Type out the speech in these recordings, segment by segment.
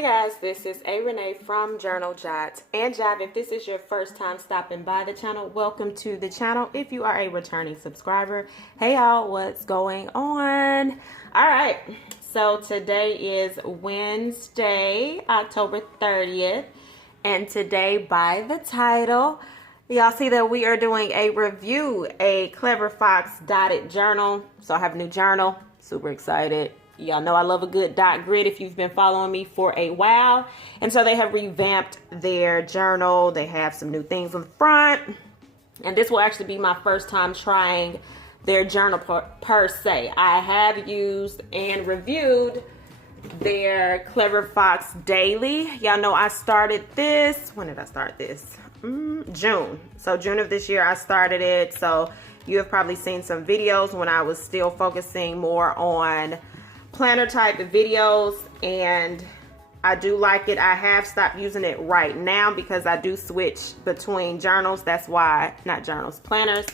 Hey guys, this is A Renee from Journal Jot and Jive. If this is your first time stopping by the channel, welcome to the channel. If you are a returning subscriber, hey y'all, what's going on? All right, so today is Wednesday, October 30th, and today by the title, y'all see that we are doing a review, a Clever Fox dotted journal. So I have a new journal, super excited. Y'all know I love a good dot grid if you've been following me for a while. And so they have revamped their journal. They have some new things on the front. And this will actually be my first time trying their journal per se. I have used and reviewed their Clever Fox Daily. Y'all know I started this. When did I start this? June. So June of this year I started it. So you have probably seen some videos when I was still focusing more on planner type of videos, and I do like it. I have stopped using it right now because I do switch between journals. That's why, not journals, planners.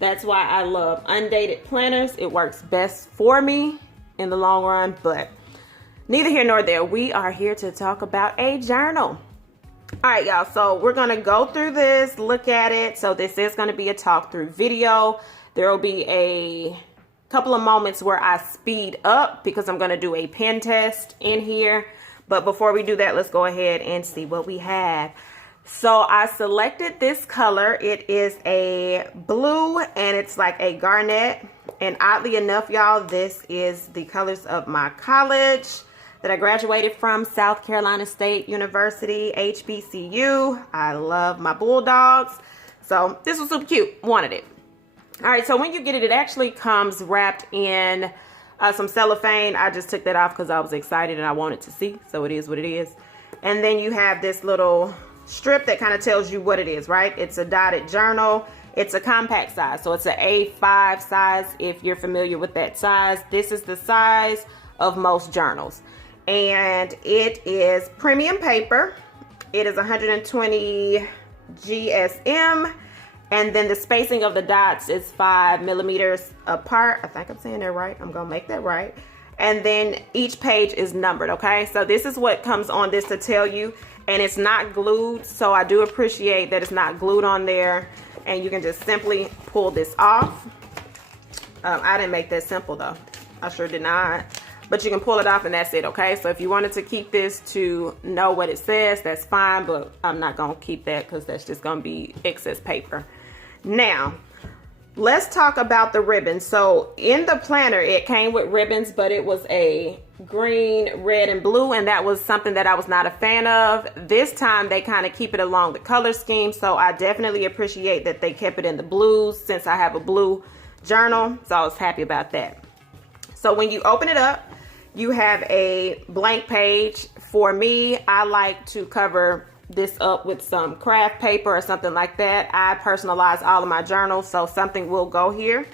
That's why I love undated planners. It works best for me in the long run, but neither here nor there. We are here to talk about a journal. All right, y'all, so we're gonna go through this, look at it. So this is gonna be a talk through video. There will be a couple of moments where I speed up because I'm going to do a pen test in here. But before we do that, let's go ahead and see what we have. So I selected this color. It is a blue and it's like a garnet. And oddly enough, y'all, this is the colors of my college that I graduated from, South Carolina State University, HBCU. I love my Bulldogs. So this was super cute. Wanted it. All right, so when you get it, it actually comes wrapped in some cellophane. I just took that off because I was excited and I wanted to see, so it is what it is. And then you have this little strip that kind of tells you what it is, right? It's a dotted journal. It's a compact size, so it's an A5 size if you're familiar with that size. This is the size of most journals. And it is premium paper. It is 120 GSM. And then the spacing of the dots is 5 millimeters apart. I think I'm saying that right. I'm gonna make that right. And then each page is numbered, okay? So this is what comes on this to tell you. And it's not glued, so I do appreciate that it's not glued on there. And you can just simply pull this off. I didn't make that simple though. I sure did not. But you can pull it off and that's it, okay? So if you wanted to keep this to know what it says, that's fine. But I'm not gonna keep that because that's just gonna be excess paper. Now, let's talk about the ribbons. So in the planner, it came with ribbons, but it was a green, red, and blue, and that was something that I was not a fan of. This time, they kind of keep it along the color scheme, so I definitely appreciate that they kept it in the blues since I have a blue journal, so I was happy about that. So when you open it up, you have a blank page. For me, I like to cover this up with some craft paper or something like that. I personalize all of my journals, so something will go here.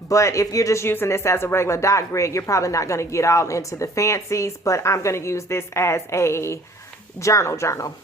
But if you're just using this as a regular dot grid, you're probably not going to get all into the fancies, but I'm going to use this as a journal.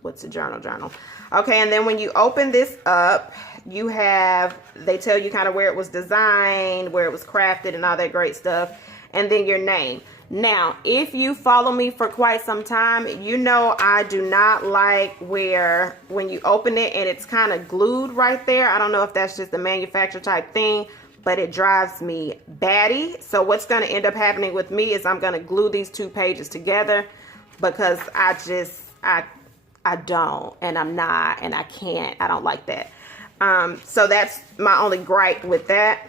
What's a journal? Okay, and then when you open this up, you have, they tell you kind of where it was designed, where it was crafted, and all that great stuff, and then your name. Now, if you follow me for quite some time, you know I do not like where when you open it and it's kind of glued right there. I don't know if that's just a manufacturer type thing, but it drives me batty. So what's going to end up happening with me is I'm going to glue these two pages together because I don't, and I'm not, and I can't. I don't like that. So that's my only gripe with that.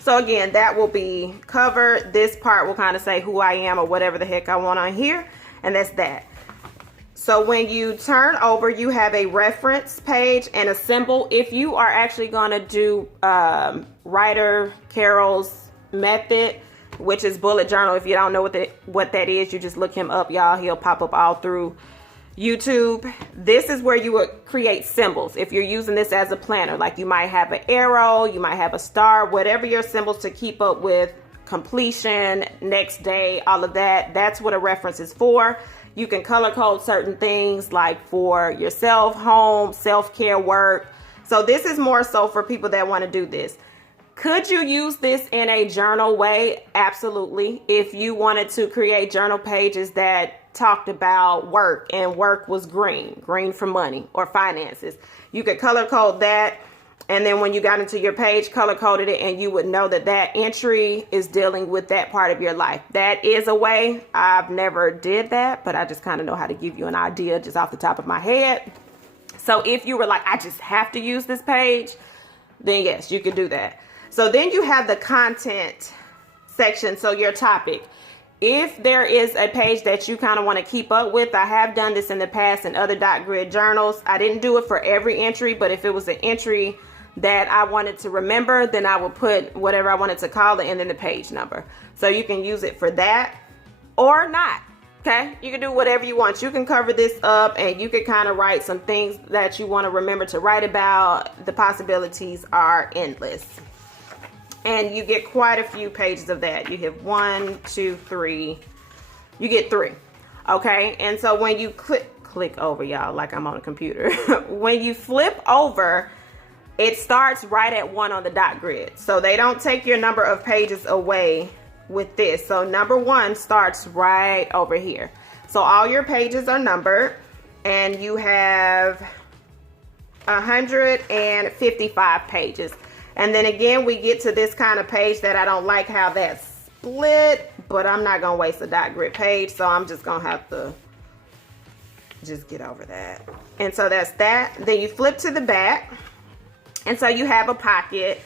So again, that will be covered. This part will kind of say who I am or whatever the heck I want on here. And that's that. So when you turn over, you have a reference page and a symbol. If you are actually going to do Writer Carroll's method, which is bullet journal, if you don't know what that is, you just look him up, y'all. He'll pop up all through YouTube. This is where you would create symbols if you're using this as a planner. Like you might have an arrow, you might have a star, whatever your symbols to keep up with completion, next day, all of that. That's what a reference is for. You can color code certain things like for yourself, home, self-care, work. So this is more so for people that want to do this. Could you use this in a journal way? Absolutely. If you wanted to create journal pages that talked about work, and work was green for money or finances. You could color code that, and then when you got into your page, color coded it, and you would know that that entry is dealing with that part of your life. That is a way. I've never did that, but I just kind of know how to give you an idea just off the top of my head. So if you were like, I just have to use this page, then yes, you could do that. So then you have the content section. So your topic. If there is a page that you kind of want to keep up with, I have done this in the past in other .grid journals. I didn't do it for every entry, but if it was an entry that I wanted to remember, then I would put whatever I wanted to call it and then the page number. So you can use it for that or not. Okay, you can do whatever you want. You can cover this up and you can kind of write some things that you want to remember to write about. The possibilities are endless. And you get quite a few pages of that. You have 1, 2, 3. You get 3. Okay, and so when you click over, y'all, like I'm on a computer. When you flip over, it starts right at 1 on the .grid. So they don't take your number of pages away with this. So number 1 starts right over here. So all your pages are numbered, and you have 155 pages. And then again, we get to this kind of page that I don't like how that's split, but I'm not gonna waste a .grid page, so I'm just gonna have to just get over that. And so that's that. Then you flip to the back, and so you have a pocket.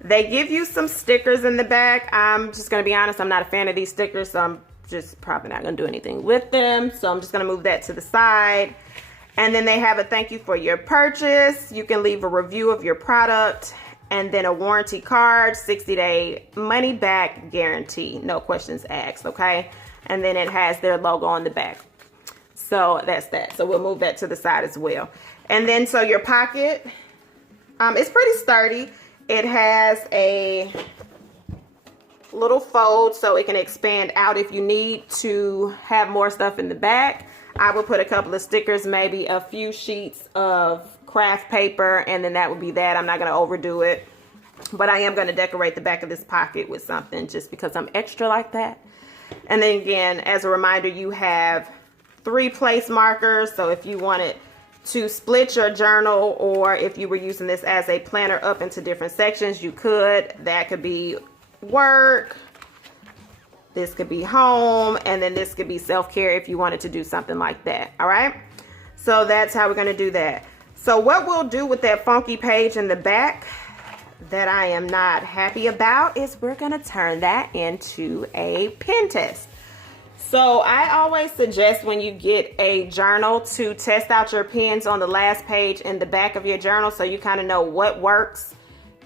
They give you some stickers in the back. I'm just gonna be honest, I'm not a fan of these stickers, so I'm just probably not gonna do anything with them. So I'm just gonna move that to the side. And then they have a thank you for your purchase. You can leave a review of your product, and then a warranty card, 60-day money back guarantee, no questions asked, okay? And then it has their logo on the back. So that's that. So we'll move that to the side as well. And then so your pocket, it's pretty sturdy. It has a little fold so it can expand out if you need to have more stuff in the back. I would put a couple of stickers, maybe a few sheets of craft paper, and then that would be that. I'm not going to overdo it, but I am going to decorate the back of this pocket with something just because I'm extra like that. And then again, as a reminder, you have 3 place markers. So if you wanted to split your journal, or if you were using this as a planner up into different sections, you could. That could be work, this could be home, and then this could be self-care if you wanted to do something like that. All right, so that's how we're going to do that. So what we'll do with that funky page in the back that I am not happy about is we're going to turn that into a pen test. So I always suggest when you get a journal to test out your pens on the last page in the back of your journal, so you kind of know what works.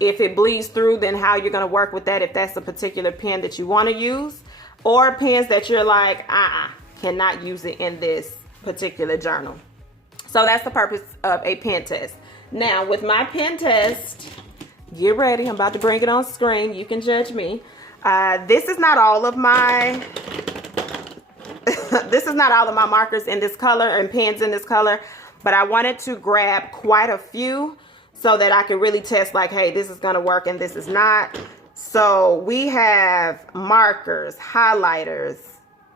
If it bleeds through, then how you're going to work with that if that's a particular pen that you want to use, or pens that you're like, cannot use it in this particular journal. So that's the purpose of a pen test. Now with my pen test, get ready. I'm about to bring it on screen. You can judge me. This is not all of my this is not all of my markers in this color and pens in this color, but I wanted to grab quite a few so that I could really test like, hey, this is going to work and this is not. So we have markers, highlighters,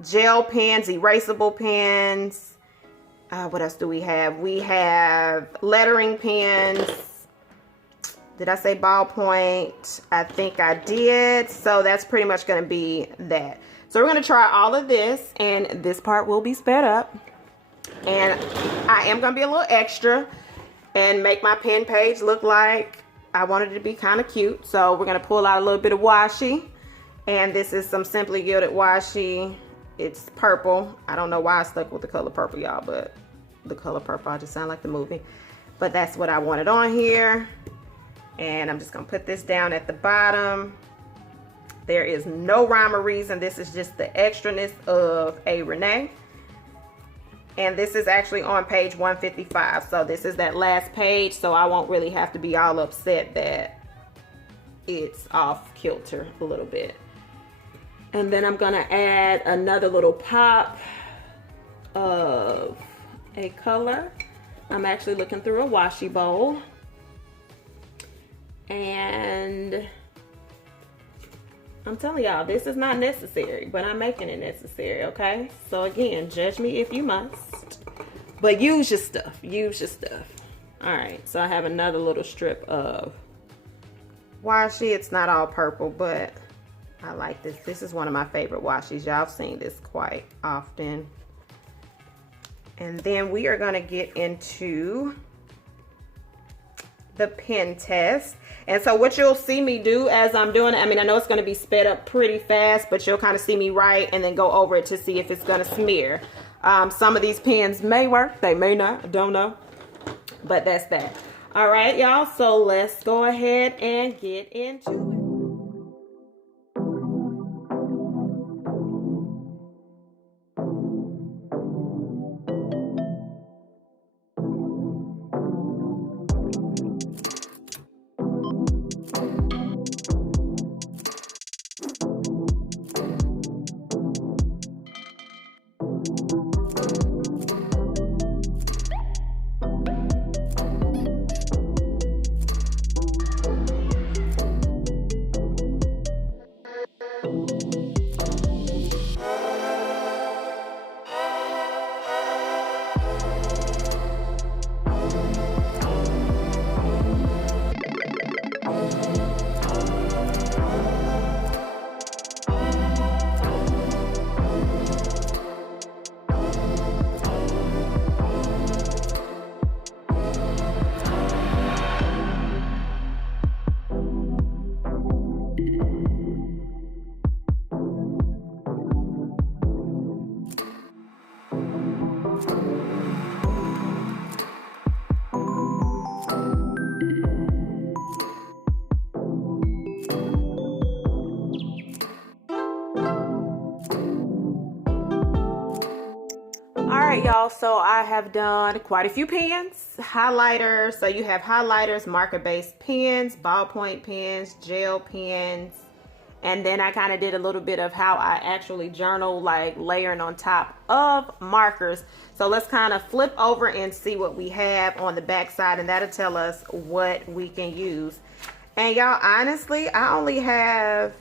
gel pens, erasable pens. What else do we have? We have lettering pens. Did I say ballpoint? I think I did. So that's pretty much going to be that. So we're going to try all of this, and this part will be sped up. And I am going to be a little extra and make my pen page look like I wanted it to be kind of cute. So we're going to pull out a little bit of washi. And this is some Simply Gilded washi. It's purple. I don't know why I stuck with the color purple, y'all, but the color purple, I just sound like the movie. But that's what I wanted on here. And I'm just going to put this down at the bottom. There is no rhyme or reason. This is just the extraness of a Renee. And this is actually on page 155. So this is that last page. So I won't really have to be all upset that it's off kilter a little bit. And then I'm going to add another little pop of a color. I'm actually looking through a washi bowl. I'm telling y'all, this is not necessary, but I'm making it necessary, okay? So again, judge me if you must. But use your stuff. Use your stuff. All right, so I have another little strip of washi. It's not all purple, but I like this. This is one of my favorite washis. Y'all have seen this quite often. And then we are gonna get into the pen test. And so what you'll see me do as I'm doing it, I mean, I know it's going to be sped up pretty fast, but you'll kind of see me write and then go over it to see if it's going to smear. Some of these pens may work, they may not, I don't know, but that's that. All right, y'all, so let's go ahead and get into it. Alright y'all, so I have done quite a few pens, highlighters, so you have highlighters, marker-based pens, ballpoint pens, gel pens, and then I kind of did a little bit of how I actually journal, like layering on top of markers. So let's kind of flip over and see what we have on the back side, and that'll tell us what we can use. And y'all, honestly, I only have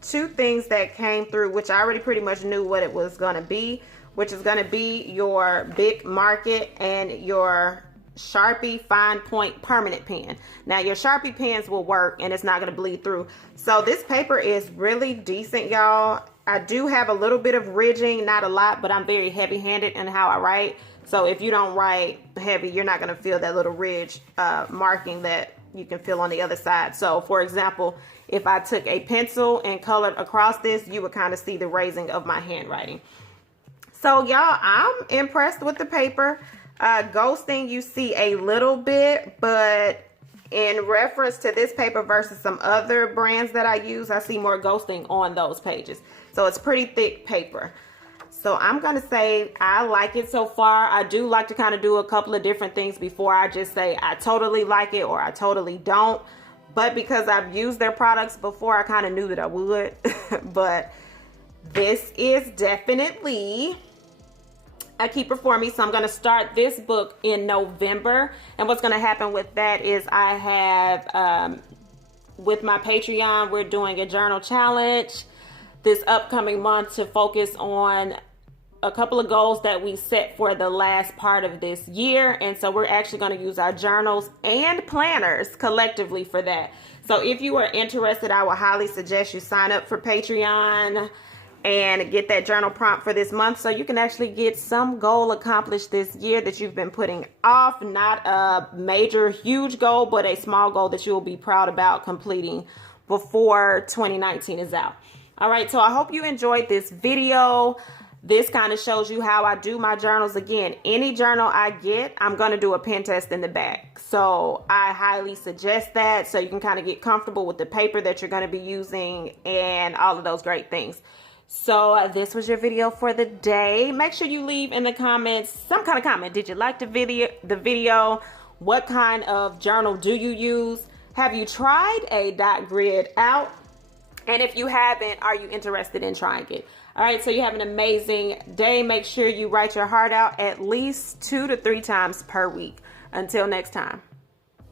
two things that came through, which I already pretty much knew what it was going to be, which is going to be your Bic Market and your Sharpie Fine Point Permanent Pen. Now your Sharpie pens will work and it's not going to bleed through. So this paper is really decent, y'all. I do have a little bit of ridging, not a lot, but I'm very heavy-handed in how I write. So if you don't write heavy, you're not going to feel that little ridge marking that you can feel on the other side. So for example, if I took a pencil and colored across this, you would kind of see the raising of my handwriting. So y'all, I'm impressed with the paper. Ghosting, you see a little bit, but in reference to this paper versus some other brands that I use, I see more ghosting on those pages. So it's pretty thick paper. So I'm going to say I like it so far. I do like to kind of do a couple of different things before I just say I totally like it or I totally don't. But because I've used their products before, I kind of knew that I would. But this is definitely a keeper for me. So I'm going to start this book in November. And what's going to happen with that is I have, with my Patreon, we're doing a journal challenge this upcoming month to focus on a couple of goals that we set for the last part of this year. And so we're actually going to use our journals and planners collectively for that. So if you are interested, I would highly suggest you sign up for Patreon and get that journal prompt for this month so you can actually get some goal accomplished this year that you've been putting off. Not a major, huge goal, but a small goal that you will be proud about completing before 2019 is out. All right, so I hope you enjoyed this video. This kind of shows you how I do my journals. Again, any journal I get, I'm going to do a pen test in the back. So I highly suggest that so you can kind of get comfortable with the paper that you're going to be using and all of those great things. So this was your video for the day. Make sure you leave in the comments some kind of comment. Did you like the video? What kind of journal do you use? Have you tried a dot grid out? And if you haven't, are you interested in trying it? All right, so you have an amazing day. Make sure you write your heart out at least 2 to 3 times per week. Until next time.